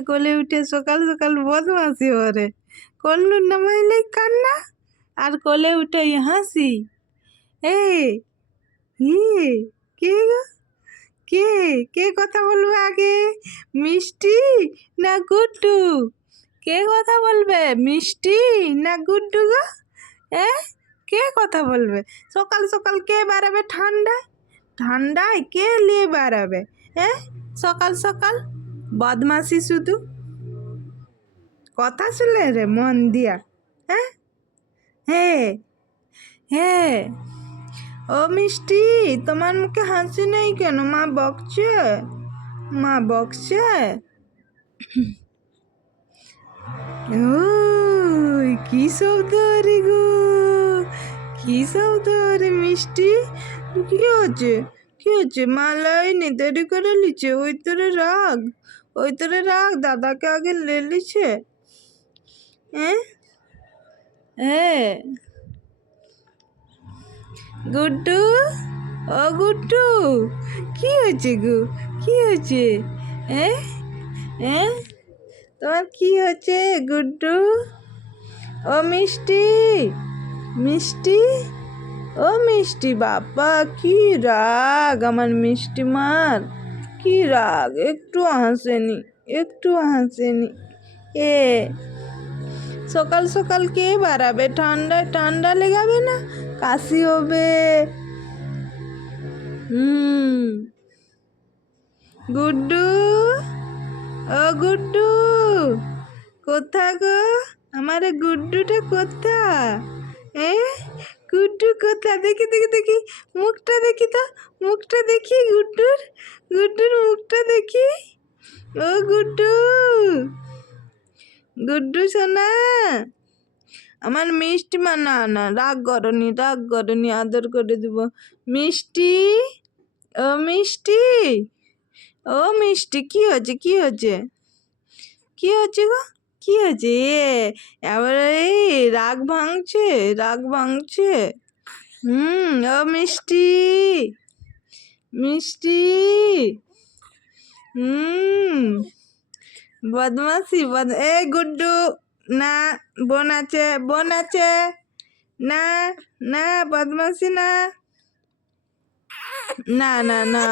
কোলে উঠে সকাল সকাল বদমাসি ওরে কল্লুর নামাইলে কান্না, আর কোলে উঠে হাসি। এ ই কে গো? কে কে কথা বলবে আগে? মিষ্টি না গুড্ডু? কে কথা বলবে? মিষ্টি না গুড্ডু গো? এ, কে কথা বলবে? সকাল সকাল কে বেড়াবে ঠান্ডায়? ঠান্ডায় কে নিয়ে বেড়াবে? হ্যাঁ সকাল সকাল বদমাসি শুধু? কথা শুনলে রে মন দিয়া। হ্যাঁ? হ্যাঁ। হ্যাঁ। ও মিষ্টি, তোমার মুখে হাসি নেই কেন? মা বকছে? মা বকছে? ওই কি শব্দ রে গো। কি শব্দ রে মিষ্টি। কি হচ্ছে? কি হচ্ছে? মা লাইনি দেরি করে লিছে ওই তোরে রাগ। ওই তোরে রাগ দাদাকে আগে লে লিছে। হ্যাঁ? হ্যাঁ। গুড্ডু? ও গুড্ডু, কি হয়েছে গু? কি হয়েছে? হ্যাঁ? হ্যাঁ? তোমার কি হচ্ছে গুড্ডু? ও মিষ্টি মিষ্টি? ও মিষ্টি, বাবা, কি রাগ আমার মিষ্টি মার কি রাগ? একটু হাসেনি একটু হাসেনি। এ, সকাল সকাল কে বাড়াবে? ঠান্ডায় ঠান্ডা লেগাবে না? কাশি হবে। হুম। গুড্ডু? ও গুড্ডু, কোথা গো? আমার গুড্ডুটা কোথা? এ গুড্ডু কোথা দেখি দেখি দেখি। মুখটা দেখি তো। মুখটা দেখি, গুড্ডুর। গুড্ডুর মুখটা দেখি। ও গুড্ডু। গুড্ডু সোনা। আমার মিষ্টি মা, না না, রাগ করনি রাগ করনি, আদর করে দিব। মিষ্টি? ও মিষ্টি? ও মিষ্টি, কি হচ্ছে কি হচ্ছে কি হচ্ছে গো? কি হচ্ছে এ এবারে এই রাগ ভাঙছে রাগ ভাঙছে। হুম, ও মিষ্টি মিষ্টি। হুম বদমাসি বদ, এ গুড্ডু, না, বোন আছে বোন আছে। না না বদমাসি না। না না না।